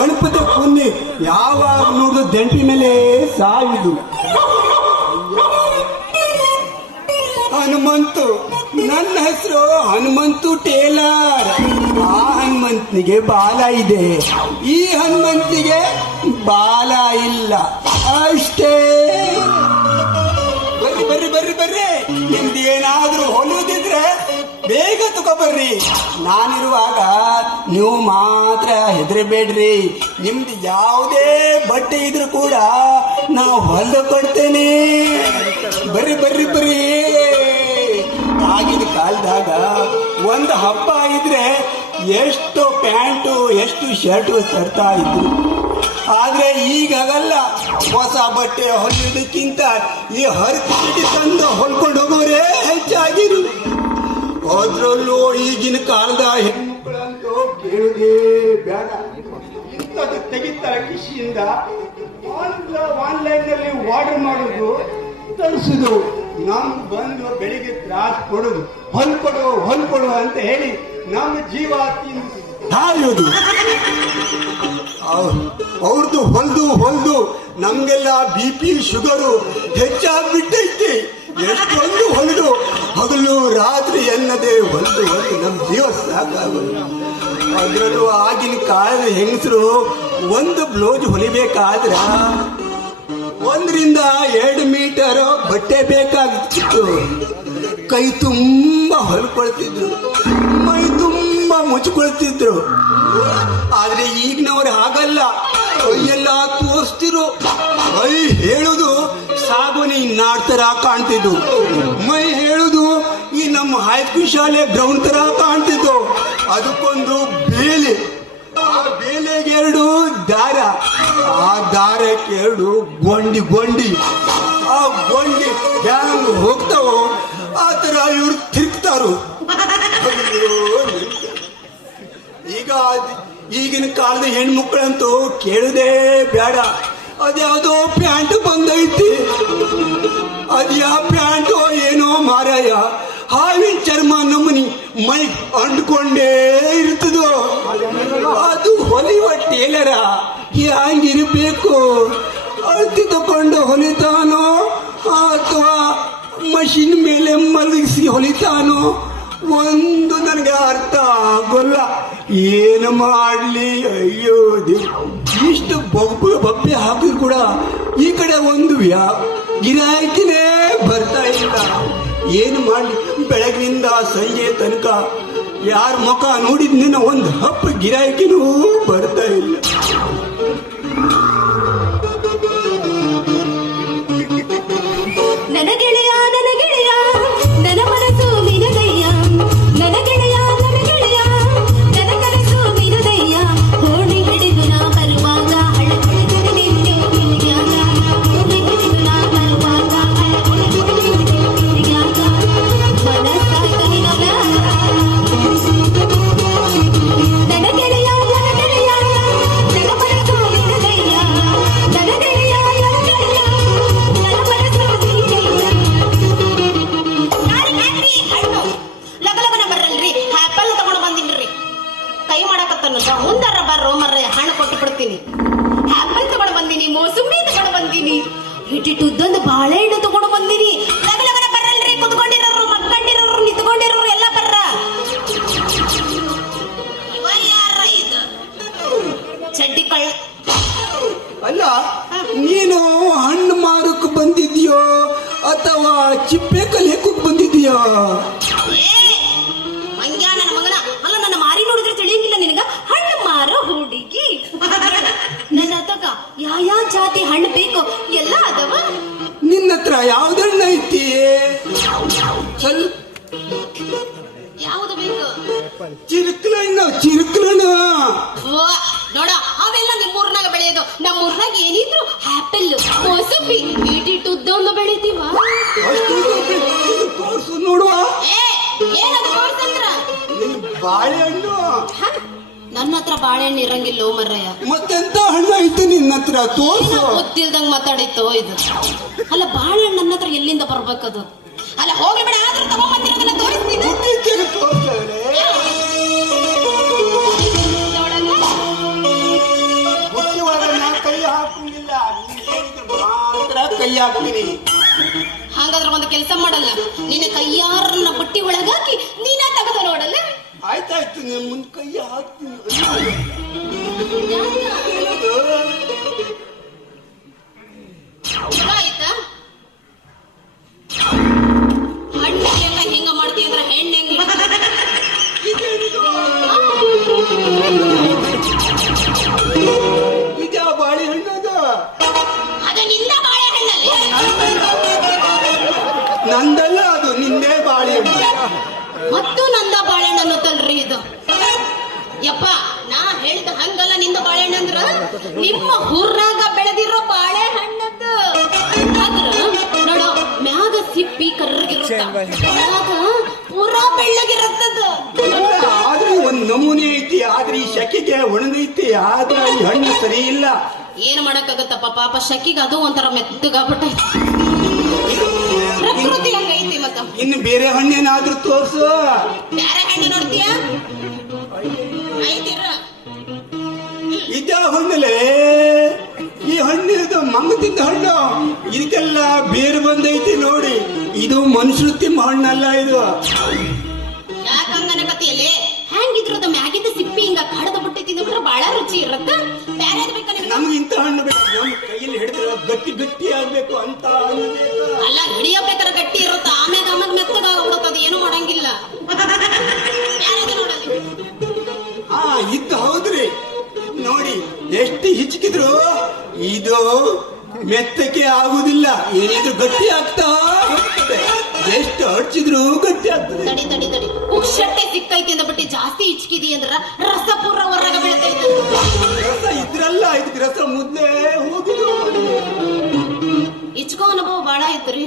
ಗಣಪತಿ ಪುಣ್ಯ ಯಾವಾಗ ನೋಡಿದ್ರು ದಂಟಿ ಮೇಲೆ ಸಾವಿದು ಹನುಮಂತು, ನನ್ನ ಹೆಸರು ಹನುಮಂತು ಟೇಲರ್. ಆ ಹನುಮಂತನಿಗೆ ಬಾಲ ಇದೆ. ಈ ಹನುಮಂತಿಗೆ ಬಾಲ ಇಲ್ಲ. ಅಷ್ಟೇ. ಬರ್ರಿ ಬರ್ರಿ ಬರ್ರಿ ಬರ್ರಿ. ನಿಮ್ದು ಏನಾದ್ರೂ ಬೇಗ ತಗೊಬರ್ರಿ. ನಾನಿರುವಾಗ ನೀವು ಮಾತ್ರ ಹೆದರಬೇಡ್ರಿ. ನಿಮ್ದು ಯಾವುದೇ ಬಟ್ಟೆ ಇದ್ರೂ ಕೂಡ ನಾವು ಹೊಲ್ದು ಕೊಡ್ತೇನೆ. ಬರ್ರಿ ಬರ್ರಿ ಬರ್ರಿ. ಆಗಿನ ಕಾಲದಾಗ ಒಂದು ಹಬ್ಬ ಇದ್ರೆ ಎಷ್ಟು ಪ್ಯಾಂಟು, ಎಷ್ಟು ಶರ್ಟು ತರ್ತಾ ಇದ್ರು. ಆದ್ರೆ ಈಗಾಗಲ್ಲ ಹೊಸ ಬಟ್ಟೆ ಹೊಲಿಯೋದಕ್ಕಿಂತ ಈ ಹರಕಿ ತಂದು ಹೊಲ್ಕೊಂಡು ಹೋಗೋರೇ ಹೆಚ್ಚಾಗಿರು. ಅದ್ರಲ್ಲೂ ಈಗಿನ ಕಾಲದ ಹೆಣ್ಮಕ್ಳಂತೂ ಕೇಳುದೇ ಬೇಡ. ಇಂಥದ್ದು ತೆಗಿತಾರೆ ಕೃಷಿಯಿಂದ. ಆನ್ಲೈನ್ನಲ್ಲಿ ಆರ್ಡರ್ ಮಾಡೋದು ತರಿಸುದು. ನಮ್ ಬಂದು ಬೆಳಿಗ್ಗೆ ತ್ರಾಸ ಕೊಡುದು. ಹೊಲ್ಕೊಡು ಹೊಲ್ಕೊಡು ಅಂತ ಹೇಳಿ ನಮ್ಮ ಜೀವ ಹಾಯೋದು ಅವ್ರದ್ದು ಹೊಲ್ದು ಹೊಲ್ದು ನಮ್ಗೆಲ್ಲ ಬಿ ಪಿ ಶುಗರು ಹೆಚ್ಚಾಗ್ಬಿಟ್ಟೈತಿ. ಎಷ್ಟೊಂದು ಹೊಲಿದು ಹಗಲು ರಾತ್ರಿ ಎನ್ನದೆ ಒಂದು ಒಂದು ನಮ್ಮ ಜೀವ ಸಾಕಾಗೋದು. ಅದರಲ್ಲೂ ಆಗಿನ ಕಾಲದ ಹೆಂಗಸರು ಒಂದು ಬ್ಲೌಸ್ ಹೊಲಿಬೇಕಾದ್ರ ಒಂದರಿಂದ ಎರಡು ಮೀಟರ್ ಬಟ್ಟೆ ಬೇಕಾಗಿತ್ತು ಕೈ ತುಂಬ ಹೊಲ್ಕೊಳ್ತಿದ್ರು. ಮೈ ತುಂಬ ಮುಚ್ಕೊಳ್ತಿದ್ರು. ಆದ್ರೆ ಈಗಿನವ್ರು ಹಾಗಲ್ಲ. ಕೈಯೆಲ್ಲ ತೋರಿಸ್ತಿರು. ಕೈ ಹೇಳುದು ಸಾಬೂನಿ ನಾಡ್ ತರ ಕಾಣ್ತಿದ್ದು ಮೈ ಹೇಳುದು, ಈ ನಮ್ಮ ಹೈಸ್ಕೂಲ್ ಶಾಲೆ ಗ್ರೌಂಡ್ ತರ ಕಾಣ್ತಿದ್ದು ಅದಕ್ಕೊಂದು ಬೇಲಿ. ಆ ಬೇಲೆಗೆ ಎರಡು ದಾರ. ಆ ದಾರಕ್ಕೆ ಎರಡು ಗೊಂಡಿ ಗೊಂಡಿ. ಆ ಗೊಂಡಿ ಹ್ಯಾಂಗ್ ಹೋಗ್ತಾವೋ, ಆ ತರ ಇವ್ರು ತಿರುಗ್ತಾರು. ಈಗ, ಈಗಿನ ಕಾಲದ ಹೆಣ್ಮಕ್ಳಂತೂ ಕೇಳದೇ ಬೇಡ. ಅದ್ಯಾವುದೋ ಪ್ಯಾಂಟ್ ಬಂದೈತಿ. ಅದ್ಯಾ ಪ್ಯಾಂಟೋ ಏನೋ ಮಾರಾಯ. ಹಾವಿನ ಚರ್ಮ ನಮ್ಮನಿ ಮೈ ಅಂಡ್ಕೊಂಡೇ ಇರ್ತದೋ. ಅದು ಹೊಲಿಯುವ ಟೇಲರ? ಹ್ಯಾಂಗಿರ್ಬೇಕು? ಅಳ್ತಿ ತಗೊಂಡು ಹೊಲಿತಾನೋ? ಅಥವಾ ಮಷಿನ್ ಮೇಲೆ ಮಲಗಿಸಿ ಹೊಲಿತಾನೋ? ಒಂದು ನನಗೆ ಅರ್ಥ ಆಗೋಲ್ಲ. ಏನು ಮಾಡಲಿ ಅಯ್ಯೋ. ಇಷ್ಟು ಬೊಬ್ಬು ಕೂಡ ಈ ಕಡೆ ಒಂದು ಗಿರಾಕಿನೇ ಬರ್ತಾ ಇಲ್ಲ ಏನು ಮಾಡಿ ಬೆಳಗಿನಿಂದ ಸಂಜೆ ತನಕ ಯಾರ ಮುಖ ನೋಡಿದ್ನ ಒಂದು ಹಪ್ಪು ಗಿರಾಕಿನೂ ಬರ್ತಾ ಇಲ್ಲ. ಯಾವ್ದಣ್ಣ ಐತಿ ಸ್ವಲ್ಪ ಯಾವುದು ಬೇಕು? ಚಿರುಕ್ಲಣ್ಣ ಚಿರುಕ್ಲಣ್ಣ ಓ ನೋಡ ಅವೆಲ್ಲ ನಿಮ್ಮೂರ್ನಾಗ ಬೆಳೆಯೋದು. ನಮ್ಮೂರ್ನಾಗ ಏನಿದ್ರು ಆಪಲ್ ಮೋಸಂಬಿ ಇಟ್ಟಿಟ್ಟು ಉದ್ದವನ್ನು ಬೆಳಿತೀವ. ಅಷ್ಟು ತೋರ್ಸು ನೋಡುವ. ಏ ಏನದು ತೋರ್ಸಂದ್ರ? ಬಾಳೆಹಣ್ಣು ಹ? ನನ್ನ ಹತ್ರ ಬಾಳೆಹಣ್ಣು ಇರಂಗಿಲ್ಲ ಮರ್ರಯ್ಯ ಮತ್ತೆಂತ ಹಣ್ಣು ಐತೆ ನಿನ್ನ ಹತ್ರ? ತೋರ್ಸು. ಗೊತ್ತಿಲ್ದಂಗ್ ಮಾತಾಡಿತ್ತು ಇದು. ಅಲ್ಲ ಬಾಳೆಹಣ್ಣು ನನ್ನ ಹತ್ರ ಎಲ್ಲಿಂದ ಬರ್ಬೇಕದು? ಅಲ್ಲ ಹೋಗ್ಲಿ ಬೇಡ ಆದ್ರೆ ತಗೊಂಬಂದಿರೋದನ್ನ ತೋರಿಸ್ತೀನಿ. ಕೈ ಹಾಗಾದ್ರೆ ಒಂದು ಕೆಲಸ ಮಾಡಲ್ಲ. ನಿನ್ನ ಕೈಯಾರನ್ನ ಬಟ್ಟಿ ಒಳಗ ನಿಮ್ಮ ಮುಂದ್ ಕೈ ಹಾಕ್ತೀನಿ ಯಪ್ಪ ನಾ ಹೇಳಿದ ಹಂಗಲ್ಲ ನಿಂದ ಬಾಳೆಹಣ್ಣು ಅಂದ್ರ ನಿಮ್ಮ ಹುರ್ರಾಗ ಬೆಳೆದಿರೋ ಬಾಳೆಹಣ್ಣದ್ದು. ನೋಡು ಮ್ಯಾಗ ಸಿಪ್ಪಿ ಕರ್ರಗಿರುತ್ತ. ಮ್ಯಾಗ ಪೂರಾ ಬೆಳ್ಳಗಿರುತ್ತದ. ಆದ್ರೂ ಒಂದ್ ನಮೂನೆ ಐತಿ ಆದ್ರೆ ಈ ಶಕಿಗೆ ಒಣಗೈತಿ ಆದ್ರ ಈ ಹಣ್ಣು ಸರಿ ಇಲ್ಲ. ಏನ್ ಮಾಡಕ್ಕಾಗತ್ತಪ್ಪ ಪಾಪ ಶಕಿಗೆ ಅದು ಒಂಥರ ಮೆತ್ತಗಾಗ್ಬಿಟ್ಟೈತಿ. ಪ್ರಕೃತಿ ಹಂಗೈತಿ ಮತ್ತ. ಇನ್ನು ಬೇರೆ ಹಣ್ಣೇನಾದ್ರೂ ತೋರ್ಸು. ಬೇರೆ ಹಣ್ಣು ನೋಡ್ತೀಯ? ಇದ್ಯಾ ಹಣ್ಣಲೆ ಈ ಹಣ್ಣು ಇದು ಮಂಗದಿಂದ ಹಣ್ಣು ಇದಕ್ಕೆಲ್ಲ ಬೇರು ಬಂದೈತಿ ನೋಡಿ. ಇದು ಮನುಷ್ಯರು ತಿಮ್ಮ ಹಣ್ಣಲ್ಲ ಇದು. ಯಾಕ ಹಂಗನಕತಿಯಲ್ಲಿ ಹೆಂಗಿದ್ರದ ಮ್ಯಾಗಿದ್ದ ಸಿಪ್ಪಿ ಹಿಂಗ ಕಡದ ಬಿಟ್ಟು ತಿಂದ್ಬಿಟ್ರೆ ಬಾಳ ರುಚಿ ಇರತ್ತ? ಬ್ಯಾರೆ ಬೇಕು ನಿನಗೆ? ನಮ್ಗೆ ಇಂಥ ಹಣ್ಣು ಬೇಕು. ನಮ್ಮ ಕೈಯಲ್ಲಿ ಹಿಡಿದ್ರೆ ಗಟ್ಟಿ ಗಟ್ಟಿ ಆಗ್ಬೇಕು ಅಂತ. ಅಲ್ಲ ಹಿಡಿಯಬೇಕಾದ್ರೆ ಗಟ್ಟಿ ಇರುತ್ತ. ಆಮೇಲೆ ಆಮ್ಯಾಗ ಮೆತ್ತಗಾಗ್ಬಿಡುತ್ತ. ಅದು ಏನು ಮಾಡಂಗಿಲ್ಲ. ಬ್ಯಾರೆದು ನೋಡಲ್ಲಿ ಹಾ ಇದ್ದು ಹೌದ್ರಿ ನೋಡಿ ಎಷ್ಟು ಹಿಚ್ಕಿದ್ರು? ಇದು ಮೆತ್ತಕ್ಕೆ ಆಗುದಿಲ್ಲ ಏನಿದ್ರು ಗಟ್ಟಿ ಆಗ್ತಾ ಎಷ್ಟು ಹಚ್ಚಿದ್ರು ಗಟ್ಟಿ ಆಗ್ತದೆ. ತಡಿ ತಡಿ ತಡಿ. ಸಿಕ್ಕೈತಿ ಅಂದ್ಬಿಟ್ಟು ಜಾಸ್ತಿ ಹಿಚ್ಕಿದಿ ಅಂದ್ರ ರಸ ಪೂರ ಹೊರಗ ಬೀಳ್ತೈತಿ. ರಸ ಇದ್ರಲ್ಲ ಇದಕ್ಕೆ ರಸ ಮುದ್ದೆ ಹೋಗುದು. ಹಿಚ್ಕೋ ಅನುಭವ ಬಹಳ ಐತ್ರಿ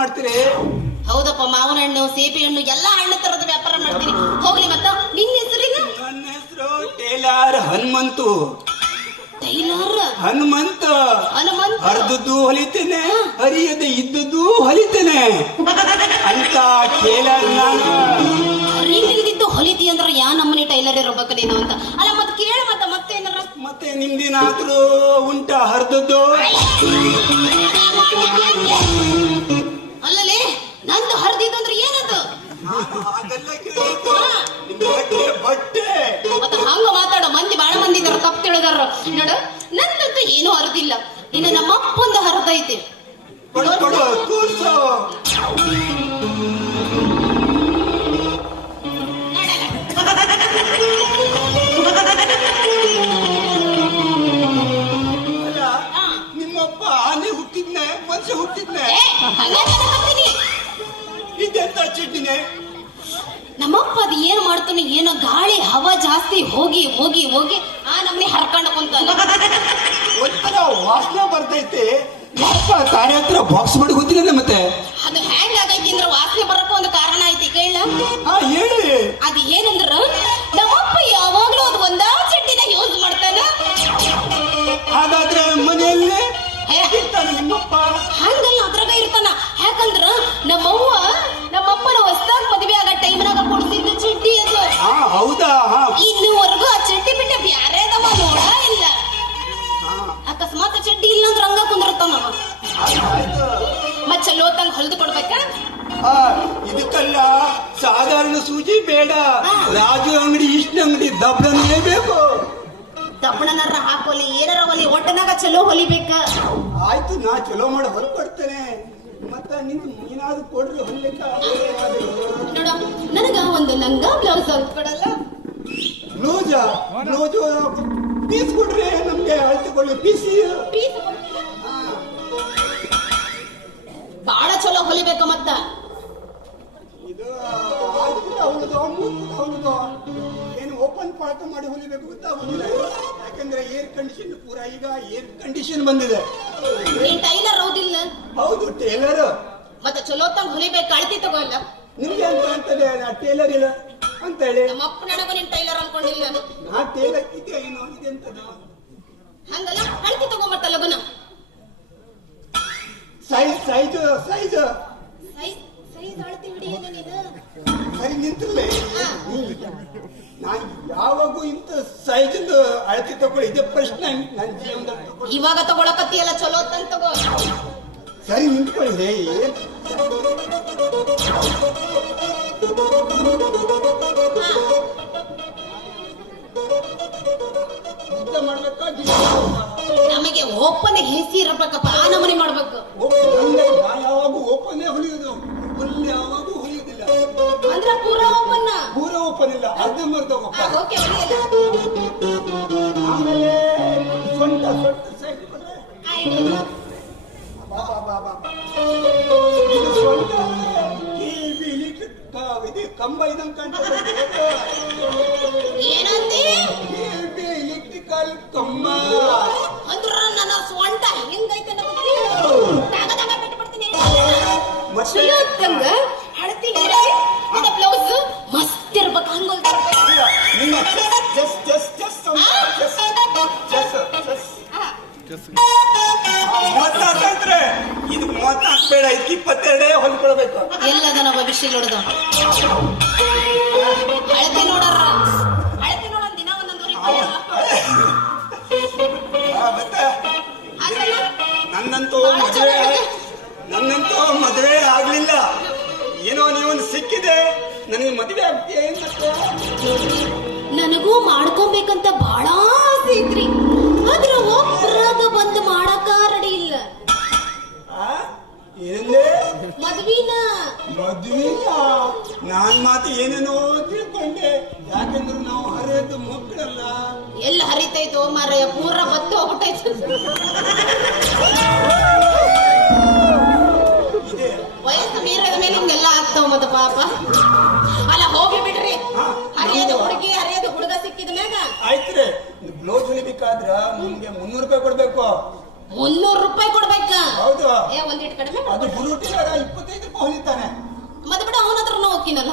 ಮಾಡ್ತೀರಿ? ಹೌದಪ್ಪ ಮಾವಿನ ಹಣ್ಣು ಸೇಬೆ ಹಣ್ಣು ಎಲ್ಲಾ ಹಣ್ಣು ತರದ ವ್ಯಾಪಾರ ಮಾಡ್ತೀನಿ ಹೋಗ್ಲಿ ಮತ್ತ ನಿನ್ನ ಹೆಸರೇನು ನನ್ನ ಹೆಸರು ಟೇಲರ್ ಹನುಮಂತು. ಟೈಲರ್? ಹನುಮಂತ. ಹನುಮಂತ? ಹರಿದದ್ದು ಹೊಲಿತೇನೆ ಹರಿಯದೆ ಇದ್ದದ್ದು ಹೊಲಿತೇನೆ. ಅಂತ ಟೇಲರ್ ನಾನು. ಇಲ್ಲಿದ್ದು ಹೊಲಿತಿ ಅಂದ್ರ ಯಾ ನಮ್ಮನೆ ಟೈಲರ್ ಇರ್ಬೇಕು ನೀನು ಅಂತ. ಅಲ್ಲ ಮತ್ ಕೇಳ ಮತ್ತ ಏನಾರ ಮತ್ತೆ ನಿಮ್ದೇನಾದ್ರೂ ಉಂಟ ಹರಿದದ್ದು? ಅದ್ ಏನ್ ಮಾಡ್ತಾನೆ ಏನೋ ಗಾಳಿ ಹವ ಜಾಸ್ತಿ ಹೋಗಿ ಹೋಗಿ ಹೋಗಿ ಆ ನಮ್ನಿ ಹರ್ಕೊಂಡ ಕುಂತಾನ. ಒಂಥರ ವಾಸನೆ ಬರ್ತೈತೆ. ತಾನೇ ಹತ್ರ ಬಾಕ್ಸ್ ಮಾಡಿ ಗೊತ್ತಿಲ್ಲ ಮತ್ತೆ. ಅದು ಹ್ಯಾಂಗ್ ಆಗೈತಿ ಅಂದ್ರ ವಾಸನೆ ಬರಕ್ಕೂ ಒಂದು ಕಾರಣ ಐತಿ ಕೇಳ ಹಾ ಹೇಳಿ. ಅದು ಏನಂದ್ರ ನಮ್ಮಪ್ಪ ಯಾವಾಗ್ಲೂ ಅದು ಒಂದಾ ಚಟ್ಟಿನ ಯೂಸ್ ಮಾಡ್ತಾನ. ಹಾಗಾದ್ರೆ ಹೇಗಿರ್ತಾನೆ ನಿಮ್ಮಪ್ಪ? ಹಂಗಲ್ಲ ಅದ್ರಾಗ ಇರ್ತಾನ. ಯಾಕಂದ್ರ ನಮ್ಮವ್ವ ನಮ್ಮಪ್ಪನ ಹೊಸ್ದಾಗ್ ಮದ್ವೆ ಆಗ ಟೈಮ್ನಾಗ ಕೊಡ್ತಿದ್ದ ಚಿಟ್ಟಿ ಅದು. ಹಾ ಹೌದಾ? ಹಾ. ಇನ್ನುವರೆಗೂ ಆ ಚಟ್ನಿ ಬಿಟ್ಟ ಬ್ಯಾರೆದವ ನೋಡ ಇಲ್ಲ. ಹಾ, ಅಕಸ್ಮಾತ್ ಆ ಚಡ್ಡಿ ಇಲ್ಲ ಅಂದ್ರೆ ಹಂಗ ಕುಂದಿರ್ತಾನ ಅವ. ಚಲೋ ತಂಗ ಹೊಲ್ದು ಕೊಡ್ಬೇಕ? ಆ, ಇದಕ್ಕಲ್ಲ ಸಾಧಾರಣ ಸೂಜಿ ಬೇಡ. ರಾಜು ಅಂಗಡಿ ಇಷ್ಟ ಅಂಗಡಿ ದಬ್ಬನೇ ಬೇಕು? ದಪ್ಪಣನಾರ ಹಾಕೋಲಿ ಏನಾರ ಹೊಲಿ ಒಟ್ಟನಾಗ ಚಲೋ ಹೊಲಿಬೇಕ ಆಯ್ತು ನಾ ಚಲೋ ಮಾಡಿ ಹೊಲ್ಕೊಡ್ತೇನೆ ಮತ್ತ ನಿಂದು ಏನಾದ್ರು ಕೊಡ್ರಿ ಹೊಲಿಕ್ಕ ನೋಡ ನನಗ ಒಂದು ಲಂಗ ಬ್ಲೌಸ್ ಕೊಡಲ್ಲ. ಬ್ಲೌಸ್ ಬ್ಲೌಸ್ ಪೀಸ್ ಕೊಡ್ರಿ ನಮ್ಗೆ ಅಳ್ತಿಕೊಳ್ಳಿ ಪೀಸ್ ಪೀಸ್ ಬಾಳ ಚಲೋ ಹೊಲಿಬೇಕ ಮತ್ತ. ಇದು ಅವಳದು ಅವಳದು. ಪಾರ್ಟ್ ಮಾಡಿ ಹೊಲಿಬೇಕು ಗೊತ್ತಾಗುದಿಲ್ಲ ಯಾಕಂದ್ರೆ ಏರ್ ಕಂಡೀಷನ್ ಪೂರ ಈಗ ಏರ್ ಕಂಡೀಷನ್ ಬಂದಿದೆ. ನೀನ್ ಟೈಲರ್ ಹೌದಿಲ್ಲ? ಹೌದು ಟೇಲರ್. ಮತ್ತೆ ಚಲೋ ತಂಗ್ ಹೊಲಿಬೇಕು ಅಳ್ತಿ ತಗೋಲ್ಲ ನಿಮ್ಗೆ ಅಂತ ಅಂತದೆ ನಾ ಟೇಲರ್ ಇಲ್ಲ ಅಂತ ಹೇಳಿ ನಮ್ಮ ಅಪ್ಪ ನನಗ ನೀನ್ ಟೈಲರ್ ಅನ್ಕೊಂಡಿಲ್ಲ? ನಾ ಟೇಲರ್ ಇದೆ ಏನು ಇದೆ ಅಂತದ. ಹಂಗಲ್ಲ ಅಳ್ತಿ ತಗೋ ಮತ್ತ ಲಗುನ. Size size size. ಸೈಜ್ ಸೈ ತಾಳ್ತಿ ಬಿಡಿ ಏನು ನೀನು? ಸರಿ ನಿಂತಿರ್ಲೇ. ನಾನು ಯಾವಾಗೂ ಇಂತ ಸೈಜ್ ಅಳತೆ ತಗೊಳ್ಳಿ. ಇದೇ ಪ್ರಶ್ನೆ ನನ್ನ ಜೀವನದಲ್ಲಿ. ಇವಾಗ ತಗೊಳಕತ್ತಿಯಲ್ಲ ಚಲೋ ಅಂತ ತಗೋ. ಸರಿ ನಿಂತ್ಕೊಳ್ಳಿ. ಯುದ್ಧ ಮಾಡ್ಬೇಕಾ ಗಿಡ ನಮಗೆ ಓಪನ್ ಹೇಸಿ ಇರಬೇಕಪ್ಪ ಆ ನಮನೆ ಮಾಡ್ಬೇಕು ಓಪನ್ ಯಾವಾಗೂ ಓಪನ್ ಹೊಲಿಯೋದು. ಯಾವಾಗೂ ಹೊಲಿಯೋದಿಲ್ಲ. ಅಂದ್ರೆ ಪೂರ ಓಪನ್ ಅರ್ಧ ಮರ್ಧ ಹೊಲಿಯಲ್ಲ ಆಮೇಲೆ ಸೊಂಟ ಸೊಂಟ ಸೈಡ್ ಸೊಂಟ ಕಂಬ ಇದಂತ ಕಾಣ್ತದೆ ಮದುವೆ ಆಗ್ಲಿಲ್ಲ. ಏನೋ ನೀವೊಂದು ಸಿಕ್ಕಿದೆ ನನಗೆ ಮದುವೆ ಆಗ್ತೀಯ ನನಗೂ ಮಾಡ್ಕೊಬೇಕಂತ ಬಹಳ ಆಸೆ ಐತ್ರಿ ಆದ್ರೆ ಒಬ್ರಾಗ ಬಂದು ಮಾಡಕ ರೆಡಿ ಇಲ್ಲ. ಆ? ಏನಂದೆ ಮದ್ವಿನ? ಮದುವೆಯ ನಾನ್ ಮಾತು ಏನೇನೋ ತಿಳ್ಕೊಂಡೆ. ಯಾಕಂದ್ರೆ ನಾವು ಹರಿಯೋದು ಮಕ್ಕಳಲ್ಲ. ಎಲ್ಲಿ ಹರಿತೈತೋ ಮಾರಯ್ಯ ಪೂರ ಬತ್ತು ಹೋಗ್ಬಿಟ್ಟೈತೆ. ಮತ್ತ ಪಾಪ. ಅಲ್ಲ ಹೋಗಿ ಬಿಡ್ರಿ. ಹರಿಯದು ಹುಡುಗಿ ಹರಿಯದ ಹುಡುಗ ಸಿಕ್ಕಿದ ಮ್ಯಾಗ. ಆಯ್ತ್ರಿ ಬ್ಲೌಸ್ ಹೊಲಿಬೇಕಾದ್ರ ನಿಮ್ಗೆ ಮುನ್ನೂರು ರೂಪಾಯಿ ಕೊಡ್ಬೇಕು. ಮುನ್ನೂರು ರೂಪಾಯಿ ಕೊಡ್ಬೇಕ? ಹೌದು. ಏ ಒಂದಿಟ್ಟು ಕಡಿಮೆ ಅದು. ಬುರುಟಿನಾಗ ಇಪ್ಪತ್ತೈದು ರೂಪಾಯಿ ಹೊಲಿತಾನೆ. ಮತ್ ಬಿಡ ಅವನ ಹತ್ರ ಹೋಗ್ತೀನಲ್ಲ.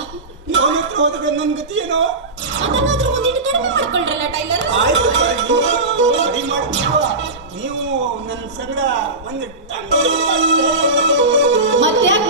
ಅವನ ಹತ್ರ ಹೋದ್ರೆ ನನ್ ಗತಿ ಏನೋ? ಅದನ್ನಾದ್ರೂ ಒಂದಿಟ್ಟು ಕಡಿಮೆ ಮಾಡ್ಕೊಳ್ರಲ್ಲ ಟೈಲರ್? ಆಯ್ತು ಸರ್, ಮಾಡ್ತೀವ ನೀವು ನನ್ನ ಸಂಗಡ ಒಂದು ಮತ್ತೆ ಯಾಕೆ